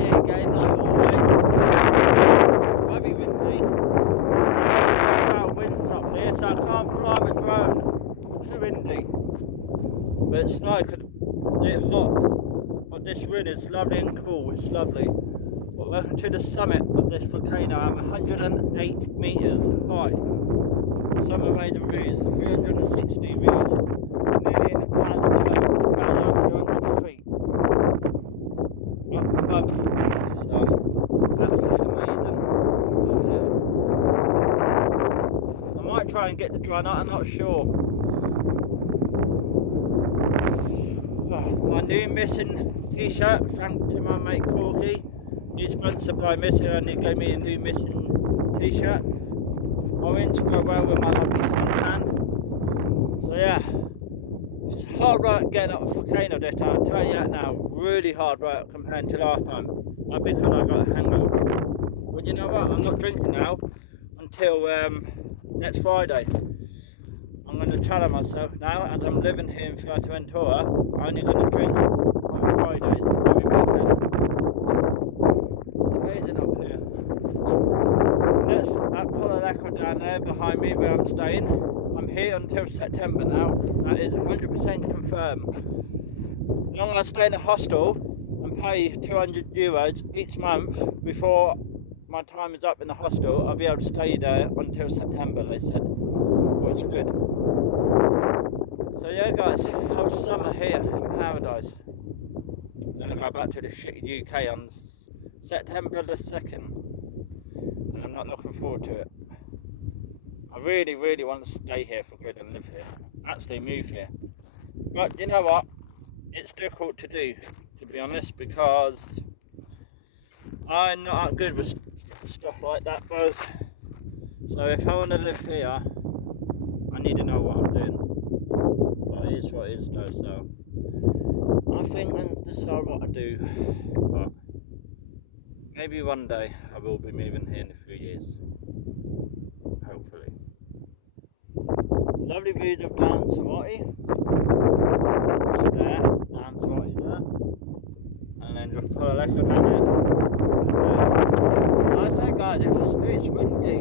windy again, like always. Very windy. There's winds up here, so I can't fly my drone. It's too windy. But it's like a bit hot. But this wind is lovely and cool. It's lovely. But welcome to the summit of this volcano. I'm 108 meters high. Some amazing views. 360 views. Nearly in the clouds today. The clouds are 300 feet. Up above me, so absolutely amazing. I might try and get the drone out, I'm not sure. My new Mission t-shirt, thanks to my mate Corky. He's sponsored by Mission and he gave me a new Mission t-shirt. Orange to go well with my lovely suntan. So yeah. It's hard work getting up a volcano this time, I'll tell you that now, really hard work compared to last time. That's because I got a hangover. But you know what, I'm not drinking now until next Friday. I'm going to challenge myself now, as I'm living here in Fuerteventura, I'm only going to drink on Fridays every weekend. It's amazing up here. That's that Polaleco down there behind me where I'm staying. I'm here until September now. That is 100% confirmed. As long as I stay in a hostel and pay €200 each month before my time is up in the hostel, I'll be able to stay there until September, they said. Which is good. So yeah guys, whole summer here in paradise. Then I go back to the shitty UK on September the 2nd. And I'm not looking forward to it. I really want to stay here for good and live here. Actually move here. But you know what? It's difficult to do, to be honest, because I'm not that good with stuff like that, buzz. So if I want to live here, I need to know what I'm doing. But it is what it is though, so I think I'll decide what I do. But maybe one day I will be moving here in a few years. Hopefully. Lovely views of Lanzarote. It's there, Lanzarote there. And then just Polaleco down there. Like I said guys, it's windy.